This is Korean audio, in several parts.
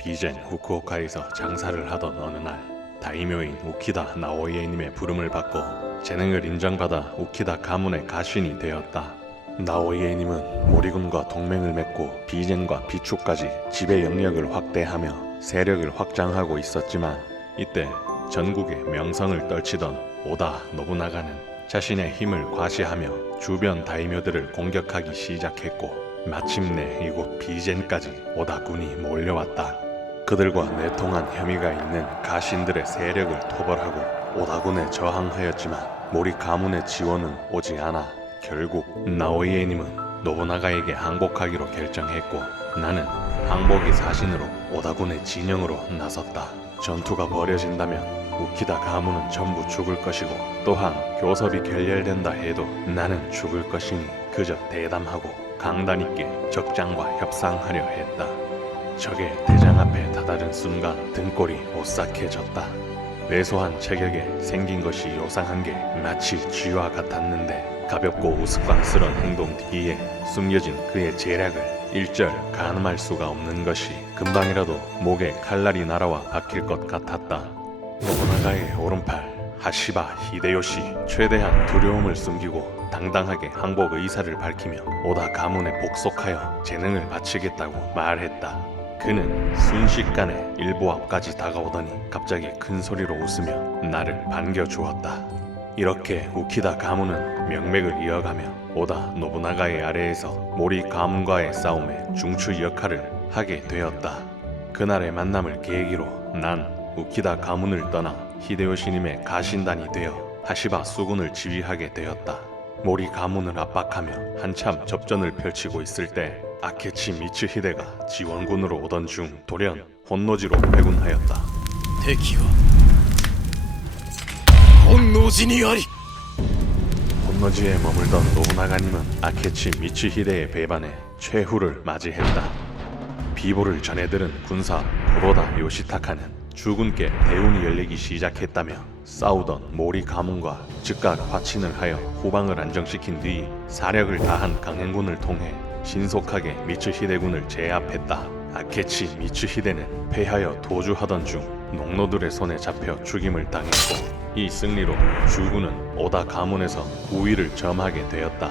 비젠 후쿠오카에서 장사를 하던 어느 날 다이묘인 우키다 나오이에님의 부름을 받고 재능을 인정받아 우키다 가문의 가신이 되었다. 나오이에님은 모리군과 동맹을 맺고 비젠과 비추까지 지배 영역을 확대하며 세력을 확장하고 있었지만 이때 전국의 명성을 떨치던 오다 노부나가는 자신의 힘을 과시하며 주변 다이묘들을 공격하기 시작했고 마침내 이곳 비젠까지 오다군이 몰려왔다. 그들과 내통한 혐의가 있는 가신들의 세력을 토벌하고 오다군에 저항하였지만 모리 가문의 지원은 오지 않아 결국 나오이에님은 노부나가에게 항복하기로 결정했고 나는 항복의 사신으로 오다군의 진영으로 나섰다. 전투가 벌어진다면 우키다 가문은 전부 죽을 것이고 또한 교섭이 결렬된다 해도 나는 죽을 것이니 그저 대담하고 강단 있게 적장과 협상하려 했다. 적의 대장 앞에 다다른 순간 등골이 오싹해졌다. 왜소한 체격에 생긴 것이 요상한 게 마치 쥐와 같았는데 가볍고 우스꽝스런 행동 뒤에 숨겨진 그의 재력을 일절 가늠할 수가 없는 것이 금방이라도 목에 칼날이 날아와 박힐 것 같았다. 노부나가의 오른팔 하시바 히데요시 최대한 두려움을 숨기고 당당하게 항복 의사를 밝히며 오다 가문에 복속하여 재능을 바치겠다고 말했다. 그는 순식간에 일부 앞까지 다가오더니 갑자기 큰 소리로 웃으며 나를 반겨주었다. 이렇게 우키다 가문은 명맥을 이어가며 오다 노부나가의 아래에서 모리 가문과의 싸움에 중추 역할을 하게 되었다. 그날의 만남을 계기로 난 우키다 가문을 떠나 히데요시님의 가신단이 되어 하시바 수군을 지휘하게 되었다. 모리 가문을 압박하며 한참 접전을 펼치고 있을 때 아케치 미츠히데가 지원군으로 오던 중 돌연 혼노지로 회군하였다. 敵は本能寺にあり 혼노지에 머물던 노부나가님은 아케치 미츠히데의 배반에 최후를 맞이했다. 비보를 전해들은 군사 고로다 요시타카는 주군께 대운이 열리기 시작했다며 싸우던 모리 가문과 즉각 화친을 하여 후방을 안정시킨 뒤 사력을 다한 강행군을 통해 신속하게 미츠히데군을 제압했다. 아케치 미츠히데는 패하여 도주하던 중 농노들의 손에 잡혀 죽임을 당했고 이 승리로 주군은 오다 가문에서 우위를 점하게 되었다.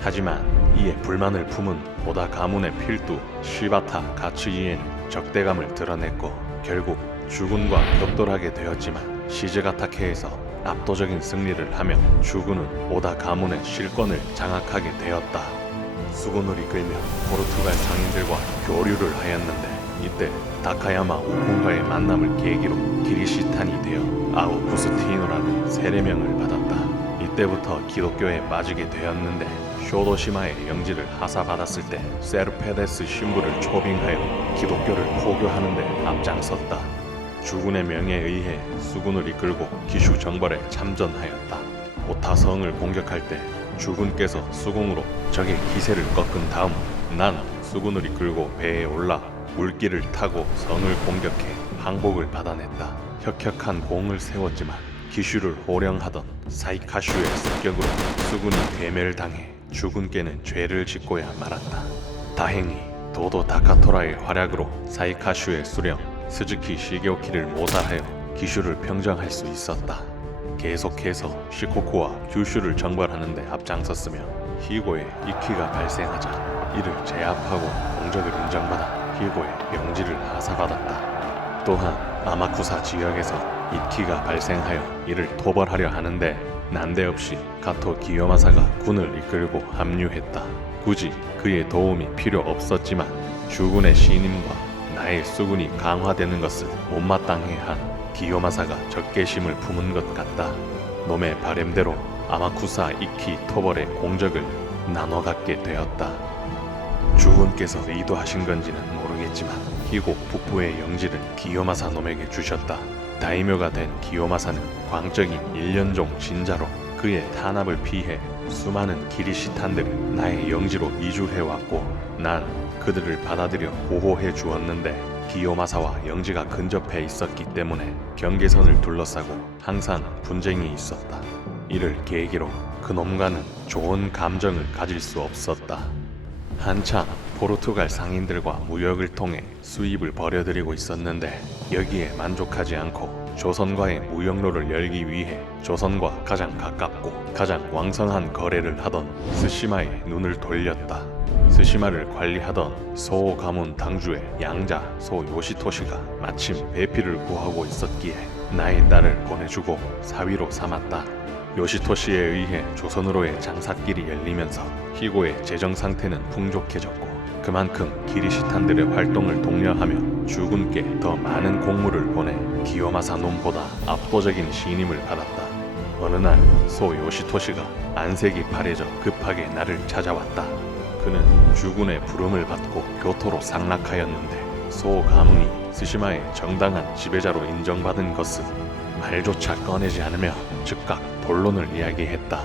하지만 이에 불만을 품은 오다 가문의 필두 시바타 가츠이에는 적대감을 드러냈고 결국 주군과 격돌하게 되었지만 시즈가타케에서 압도적인 승리를 하며 주군은 오다 가문의 실권을 장악하게 되었다. 수군을 이끌며 포르투갈 상인들과 교류를 하였는데 이때 다카야마 우콘과의 만남을 계기로 기리시탄이 되어 아우구스티노라는 세례명을 받았다. 이때부터 기독교에 빠지게 되었는데 쇼도시마의 영지를 하사받았을 때 세르페데스 신부를 초빙하여 기독교를 포교하는 데 앞장섰다. 주군의 명에 의해 수군을 이끌고 기슈 정벌에 참전하였다. 오타성을 공격할 때 주군께서 수공으로 적의 기세를 꺾은 다음 난 수군을 이끌고 배에 올라 물길을 타고 성을 공격해 항복을 받아냈다. 혁혁한 공을 세웠지만 기슈를 호령하던 사이카슈의 습격으로 수군이 괴멸당해 주군께는 죄를 짓고야 말았다. 다행히 도도 다카토라의 활약으로 사이카슈의 수령 스즈키 시게오키를 모살하여 기슈를 평정할 수 있었다. 계속해서 시코쿠와 규슈를 정벌하는 데 앞장섰으며 히고의 이키가 발생하자 이를 제압하고 공적을 인정받아 히고의 명지를 하사받았다. 또한 아마쿠사 지역에서 이키가 발생하여 이를 토벌하려 하는데 난데없이 가토 기요마사가 군을 이끌고 합류했다. 굳이 그의 도움이 필요 없었지만 주군의 신임과 나의 수군이 강화되는 것을 못마땅해 한 기요마사가 적개심을 품은 것 같다. 놈의 바램대로 아마쿠사 이키 토벌의 공적을 나눠 갖게 되었다. 주군께서 의도하신 건지는 모르겠지만 희고 북부의 영지를 기요마사 놈에게 주셨다. 다이묘가 된 기요마사는 광적인 일련종 진자로 그의 탄압을 피해 수많은 기리시탄들을 나의 영지로 이주해왔고 난 그들을 받아들여 보호해 주었는데 기요마사와 영지가 근접해 있었기 때문에 경계선을 둘러싸고 항상 분쟁이 있었다. 이를 계기로 그놈과는 좋은 감정을 가질 수 없었다. 한참 포르투갈 상인들과 무역을 통해 수입을 벌여들이고 있었는데 여기에 만족하지 않고 조선과의 무역로를 열기 위해 조선과 가장 가깝고 가장 왕성한 거래를 하던 스시마에 눈을 돌렸다. 스시마를 관리하던 소 가문 당주의 양자 소 요시토시가 마침 배필을 구하고 있었기에 나의 딸을 보내주고 사위로 삼았다. 요시토시에 의해 조선으로의 장삿길이 열리면서 희고의 재정 상태는 풍족해졌고 그만큼 기리시탄들의 활동을 독려하며 주군께 더 많은 공물을 보내 기요마사 놈보다 압도적인 신임을 받았다. 어느 날 소 요시토시가 안색이 바래져 급하게 나를 찾아왔다. 그는 주군의 부름을 받고 교토로 상락하였는데 소 가문이 스시마의 정당한 지배자로 인정받은 것은 말조차 꺼내지 않으며 즉각 본론을 이야기했다.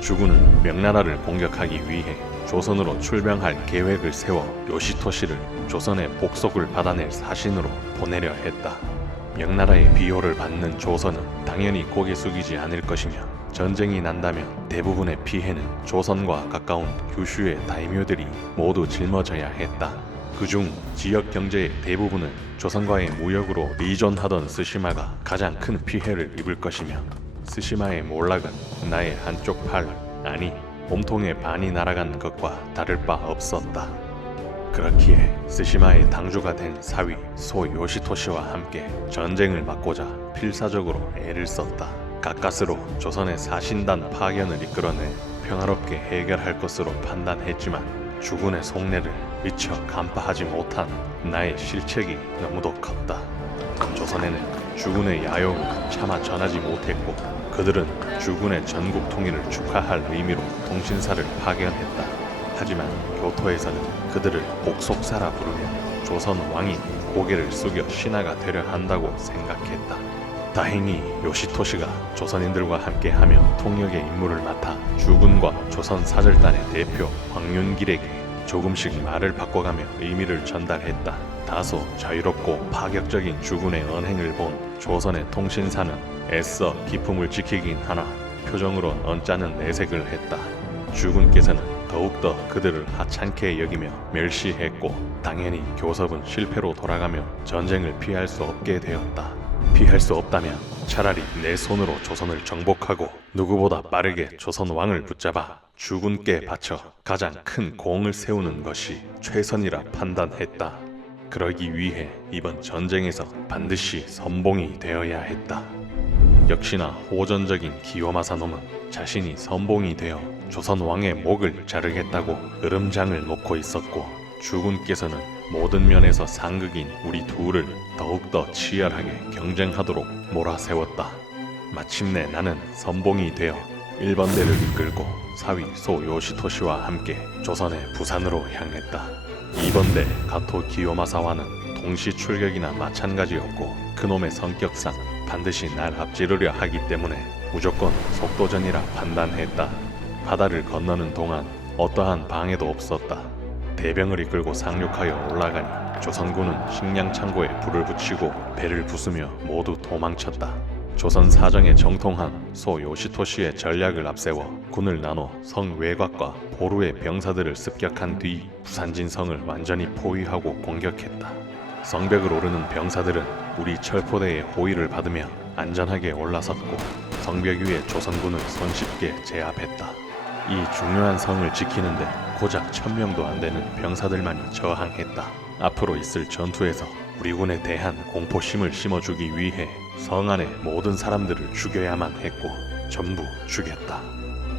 주군은 명나라를 공격하기 위해 조선으로 출병할 계획을 세워 요시토시를 조선의 복속을 받아낼 사신으로 보내려 했다. 명나라의 비호를 받는 조선은 당연히 고개 숙이지 않을 것이며 전쟁이 난다면 대부분의 피해는 조선과 가까운 규슈의 다이묘들이 모두 짊어져야 했다. 그중 지역 경제의 대부분을 조선과의 무역으로 의존하던 스시마가 가장 큰 피해를 입을 것이며 스시마의 몰락은 나의 한쪽 팔, 아니 몸통의 반이 날아간 것과 다를 바 없었다. 그렇기에 스시마의 당주가 된 사위 소 요시토시와 함께 전쟁을 막고자 필사적으로 애를 썼다. 가까스로 조선의 사신단 파견을 이끌어내 평화롭게 해결할 것으로 판단했지만 주군의 속내를 미처 간파하지 못한 나의 실책이 너무도 컸다. 조선에는 주군의 야욕을 차마 전하지 못했고 그들은 주군의 전국 통일을 축하할 의미로 통신사를 파견했다. 하지만 교토에서는 그들을 복속사라 부르며 조선 왕이 고개를 숙여 신하가 되려 한다고 생각했다. 다행히 요시토시가 조선인들과 함께하며 통역의 임무를 맡아 주군과 조선 사절단의 대표 황윤길에게 조금씩 말을 바꿔가며 의미를 전달했다. 다소 자유롭고 파격적인 주군의 언행을 본 조선의 통신사는 애써 기품을 지키긴 하나 표정으로 언짢은 내색을 했다. 주군께서는 더욱더 그들을 하찮게 여기며 멸시했고 당연히 교섭은 실패로 돌아가며 전쟁을 피할 수 없게 되었다. 피할 수 없다면 차라리 내 손으로 조선을 정복하고 누구보다 빠르게 조선 왕을 붙잡아 주군께 바쳐 가장 큰 공을 세우는 것이 최선이라 판단했다. 그러기 위해 이번 전쟁에서 반드시 선봉이 되어야 했다. 역시나 호전적인 기요마사 놈은 자신이 선봉이 되어 조선 왕의 목을 자르겠다고 으름장을 놓고 있었고 주군께서는 모든 면에서 상극인 우리 둘을 더욱더 치열하게 경쟁하도록 몰아세웠다. 마침내 나는 선봉이 되어 1번대를 이끌고 사위 소 요시토시와 함께 조선의 부산으로 향했다. 2번대 가토 기요마사와는 동시 출격이나 마찬가지였고 그놈의 성격상 반드시 날 앞지르려 하기 때문에 무조건 속도전이라 판단했다. 바다를 건너는 동안 어떠한 방해도 없었다. 대병을 이끌고 상륙하여 올라가니 조선군은 식량 창고에 불을 붙이고 배를 부수며 모두 도망쳤다. 조선 사정에 정통한 소 요시토시의 전략을 앞세워 군을 나눠 성 외곽과 보루의 병사들을 습격한 뒤 부산진 성을 완전히 포위하고 공격했다. 성벽을 오르는 병사들은 우리 철포대의 호위를 받으며 안전하게 올라섰고 성벽 위에 조선군을 손쉽게 제압했다. 이 중요한 성을 지키는데 고작 1000명도 안 되는 병사들만이 저항했다. 앞으로 있을 전투에서 우리 군에 대한 공포심을 심어주기 위해 성 안의 모든 사람들을 죽여야만 했고 전부 죽였다.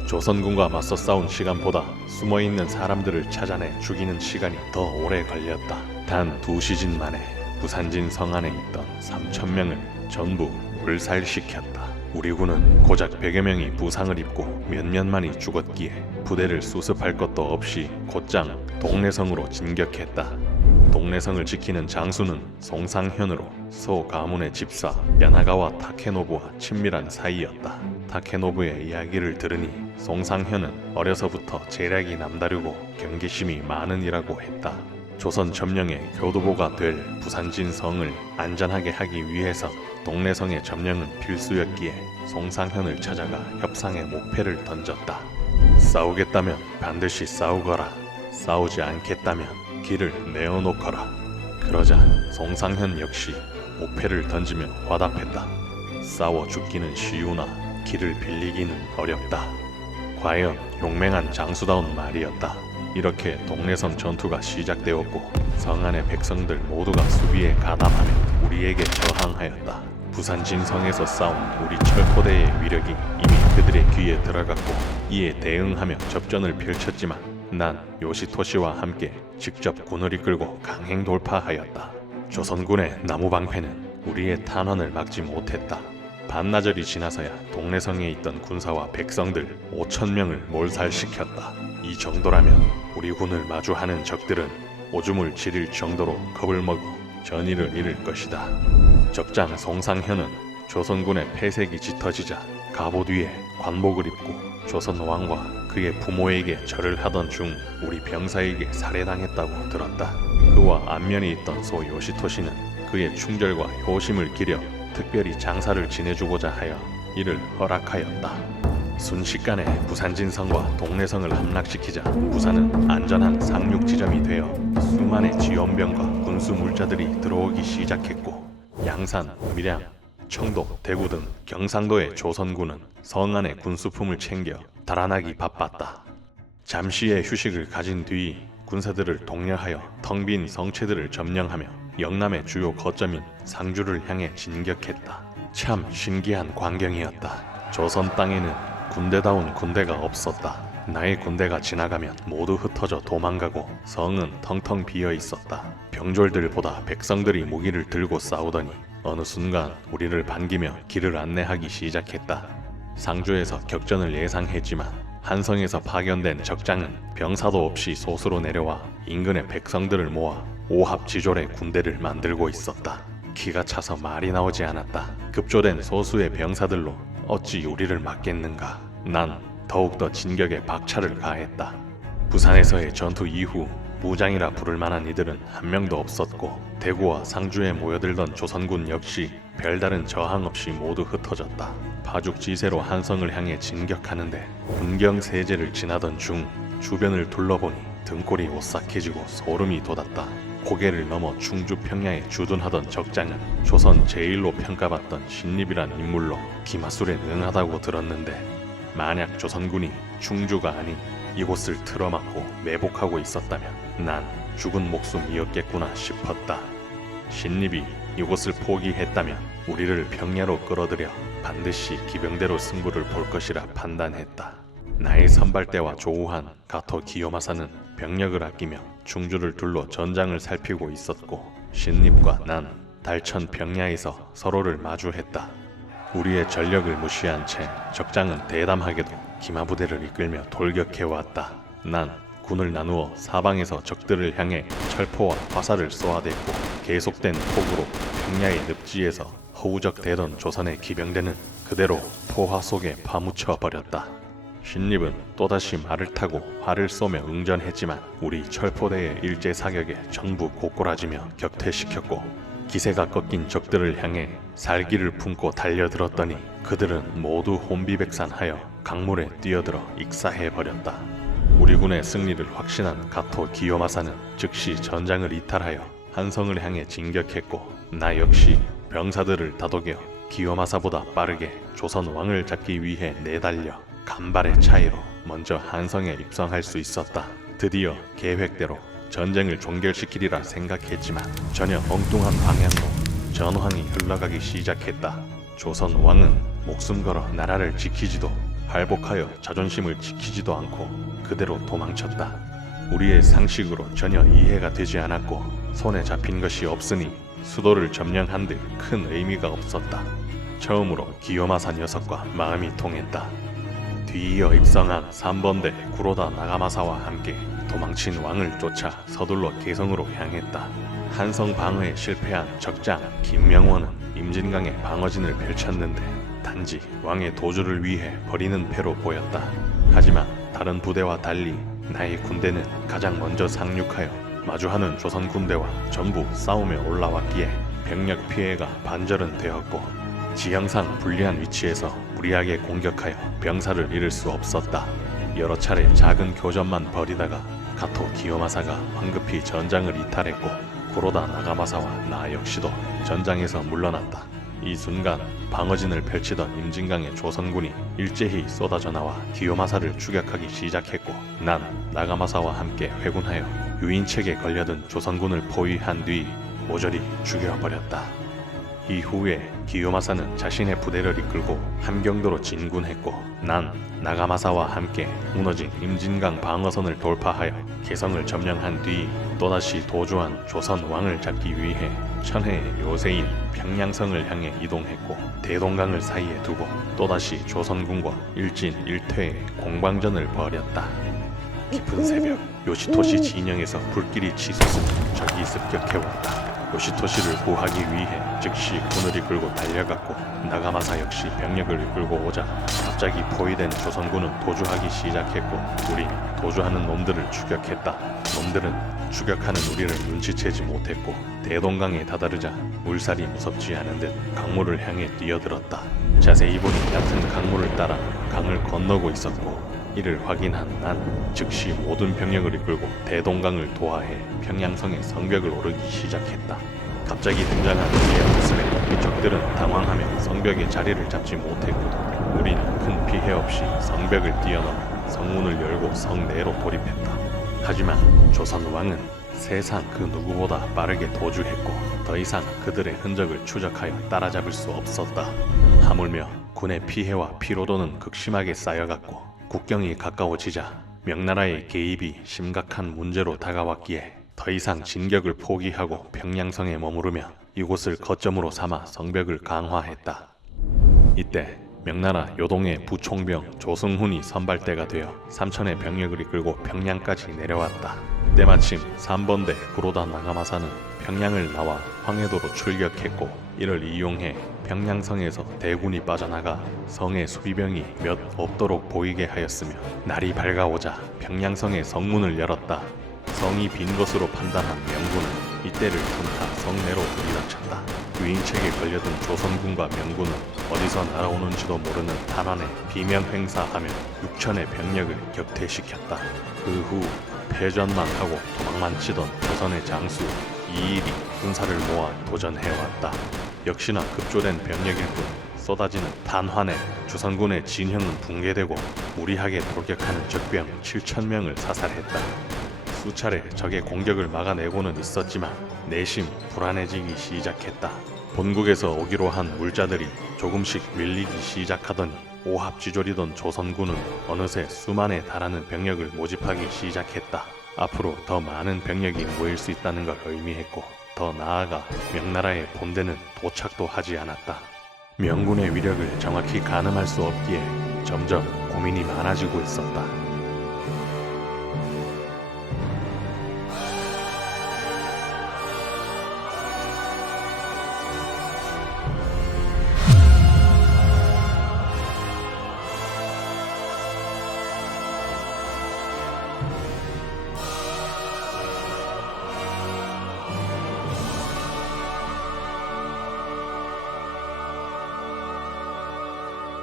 조선군과 맞서 싸운 시간보다 숨어있는 사람들을 찾아내 죽이는 시간이 더 오래 걸렸다. 단 2시즌 만에 부산진 성 안에 있던 3000명을 전부 몰살시켰다. 우리 군은 고작 100여 명이 부상을 입고 몇몇만이 죽었기에 부대를 수습할 것도 없이 곧장 동래성으로 진격했다. 동래성을 지키는 장수는 송상현으로 소 가문의 집사 야나가와 타케노부와 친밀한 사이였다. 타케노부의 이야기를 들으니 송상현은 어려서부터 재력이 남다르고 경계심이 많은 이라고 했다. 조선 점령의 교두보가 될 부산진 성을 안전하게 하기 위해서 동래성의 점령은 필수였기에 송상현을 찾아가 협상의 목패를 던졌다. 싸우겠다면 반드시 싸우거라. 싸우지 않겠다면 길을 내어놓거라. 그러자 송상현 역시 목패를 던지며 화답했다. 싸워 죽기는 쉬우나 길을 빌리기는 어렵다. 과연 용맹한 장수다운 말이었다. 이렇게 동래성 전투가 시작되었고 성 안의 백성들 모두가 수비에 가담하며 우리에게 저항하였다. 부산 진성에서 싸운 우리 철포대의 위력이 이미 그들의 귀에 들어갔고 이에 대응하며 접전을 펼쳤지만 난 요시토시와 함께 직접 군을 이끌고 강행 돌파하였다. 조선군의 나무방패는 우리의 탄환을 막지 못했다. 반나절이 지나서야 동래성에 있던 군사와 백성들 5,000명을 몰살시켰다. 이 정도라면 우리 군을 마주하는 적들은 오줌을 지릴 정도로 겁을 먹어 전의를 잃을 것이다. 적장 송상현은 조선군의 패색이 짙어지자 갑옷 위에 관복을 입고 조선 왕과 그의 부모에게 절을 하던 중 우리 병사에게 살해당했다고 들었다. 그와 안면이 있던 소 요시토시는 그의 충절과 효심을 기려 특별히 장사를 지내주고자 하여 이를 허락하였다. 순식간에 부산진성과 동래성을 함락시키자 부산은 안전한 상륙 지점이 되어 수만의 지원병과 군수물자들이 들어오기 시작했고 양산, 밀양, 청도, 대구 등 경상도의 조선군은 성 안의 군수품을 챙겨 달아나기 바빴다. 잠시의 휴식을 가진 뒤 군사들을 독려하여 텅 빈 성체들을 점령하며 영남의 주요 거점인 상주를 향해 진격했다. 참 신기한 광경이었다. 조선 땅에는 군대다운 군대가 없었다. 나의 군대가 지나가면 모두 흩어져 도망가고 성은 텅텅 비어 있었다. 병졸들보다 백성들이 무기를 들고 싸우더니 어느 순간 우리를 반기며 길을 안내하기 시작했다. 상주에서 격전을 예상했지만 한성에서 파견된 적장은 병사도 없이 소수로 내려와 인근의 백성들을 모아 오합지졸의 군대를 만들고 있었다. 기가 차서 말이 나오지 않았다. 급조된 소수의 병사들로 어찌 우리를 막겠는가. 난 더욱더 진격에 박차를 가했다. 부산에서의 전투 이후 무장이라 부를 만한 이들은 한 명도 없었고 대구와 상주에 모여들던 조선군 역시 별다른 저항 없이 모두 흩어졌다. 파죽지세로 한성을 향해 진격하는데 군경세제를 지나던 중 주변을 둘러보니 등골이 오싹해지고 소름이 돋았다. 고개를 넘어 충주 평야에 주둔하던 적장은 조선 제일로 평가받던 신립이란 인물로 기마술에 능하다고 들었는데 만약 조선군이 충주가 아닌 이곳을 틀어막고 매복하고 있었다면 난 죽은 목숨이었겠구나 싶었다. 신립이 이곳을 포기했다면 우리를 평야로 끌어들여 반드시 기병대로 승부를 볼 것이라 판단했다. 나의 선발대와 조우한 가토 기요마사는 병력을 아끼며 충주를 둘러 전장을 살피고 있었고 신립과 난 달천 평야에서 서로를 마주했다. 우리의 전력을 무시한 채 적장은 대담하게도 기마부대를 이끌며 돌격해왔다. 난 군을 나누어 사방에서 적들을 향해 철포와 화살을 쏘아댔고 계속된 폭우로 평야의 늪지에서 허우적대던 조선의 기병대는 그대로 포화 속에 파묻혀 버렸다. 신립은 또다시 말을 타고 활을 쏘며 응전했지만 우리 철포대의 일제 사격에 전부 고꾸라지며 격퇴시켰고 기세가 꺾인 적들을 향해 살기를 품고 달려들었더니 그들은 모두 혼비백산하여 강물에 뛰어들어 익사해버렸다. 우리 군의 승리를 확신한 가토 기요마사는 즉시 전장을 이탈하여 한성을 향해 진격했고 나 역시 병사들을 다독여 기요마사보다 빠르게 조선 왕을 잡기 위해 내달려 간발의 차이로 먼저 한성에 입성할 수 있었다. 드디어 계획대로 전쟁을 종결시키리라 생각했지만 전혀 엉뚱한 방향으로 전황이 흘러가기 시작했다. 조선 왕은 목숨 걸어 나라를 지키지도 발복하여 자존심을 지키지도 않고 그대로 도망쳤다. 우리의 상식으로 전혀 이해가 되지 않았고 손에 잡힌 것이 없으니 수도를 점령한 데 큰 의미가 없었다. 처음으로 기요마사 녀석과 마음이 통했다. 뒤이어 입성한 3번대 구로다 나가마사와 함께 도망친 왕을 쫓아 서둘러 개성으로 향했다. 한성 방어에 실패한 적장 김명원은 임진강에 방어진을 펼쳤는데 단지 왕의 도주를 위해 버리는 패로 보였다. 하지만 다른 부대와 달리 나의 군대는 가장 먼저 상륙하여 마주하는 조선 군대와 전부 싸움에 올라왔기에 병력 피해가 반절은 되었고 지형상 불리한 위치에서 무리하게 공격하여 병사를 잃을 수 없었다. 여러 차례 작은 교전만 벌이다가 가토 기요마사가 황급히 전장을 이탈했고 구로다 나가마사와 나 역시도 전장에서 물러났다. 이 순간 방어진을 펼치던 임진강의 조선군이 일제히 쏟아져 나와 기요마사를 추격하기 시작했고 난 나가마사와 함께 회군하여 유인책에 걸려든 조선군을 포위한 뒤 모조리 죽여버렸다. 이후에 기요마사는 자신의 부대를 이끌고 함경도로 진군했고 난 나가마사와 함께 무너진 임진강 방어선을 돌파하여 개성을 점령한 뒤 또다시 도주한 조선 왕을 잡기 위해 천혜의 요새인 평양성을 향해 이동했고 대동강을 사이에 두고 또다시 조선군과 일진일퇴의 공방전을 벌였다. 깊은 새벽 요시토시 진영에서 불길이 치솟으며 적이 습격해왔다. 요시토시를 구하기 위해 즉시 군을 이끌고 달려갔고 나가마사 역시 병력을 이끌고 오자 갑자기 포위된 조선군은 도주하기 시작했고 우린 도주하는 놈들을 추격했다. 놈들은 추격하는 우리를 눈치채지 못했고 대동강에 다다르자 물살이 무섭지 않은 듯 강물을 향해 뛰어들었다. 자세히 보니 얕은 강물을 따라 강을 건너고 있었고 이를 확인한 난 즉시 모든 병력을 이끌고 대동강을 도하해 평양성의 성벽을 오르기 시작했다. 갑자기 등장한 우리의 모습에 이 적들은 당황하며 성벽의 자리를 잡지 못했고 우린 큰 피해 없이 성벽을 뛰어넘어 성문을 열고 성내로 돌입했다. 하지만 조선 왕은 세상 그 누구보다 빠르게 도주했고 더 이상 그들의 흔적을 추적하여 따라잡을 수 없었다. 하물며 군의 피해와 피로도는 극심하게 쌓여갔고 국경이 가까워지자 명나라의 개입이 심각한 문제로 다가왔기에 더 이상 진격을 포기하고 평양성에 머무르며 이곳을 거점으로 삼아 성벽을 강화했다. 이때 명나라 요동의 부총병 조승훈이 선발대가 되어 삼천의 병력을 이끌고 평양까지 내려왔다. 때마침 3번대 구로다 나가마사는 평양을 나와 황해도로 출격했고 이를 이용해 평양성에서 대군이 빠져나가 성의 수비병이 몇 없도록 보이게 하였으며 날이 밝아오자 평양성의 성문을 열었다. 성이 빈 것으로 판단한 명군은 이때를 틈타 성내로 들이닥쳤다. 유인책에 걸려든 조선군과 명군은 어디서 날아오는지도 모르는 탄환에 비명행사하며 6천의 병력을 격퇴시켰다. 그 후 패전만 하고 도망만 치던 조선의 장수 이일이 군사를 모아 도전해왔다. 역시나 급조된 병력일 뿐 쏟아지는 탄환에 조선군의 진영은 붕괴되고 무리하게 돌격하는 적병 7,000명을 사살했다. 수차례 적의 공격을 막아내고는 있었지만 내심 불안해지기 시작했다. 본국에서 오기로 한 물자들이 조금씩 밀리기 시작하더니 오합지졸이던 조선군은 어느새 수만에 달하는 병력을 모집하기 시작했다. 앞으로 더 많은 병력이 모일 수 있다는 걸 의미했고 더 나아가 명나라의 본대는 도착도 하지 않았다. 명군의 위력을 정확히 가늠할 수 없기에 점점 고민이 많아지고 있었다.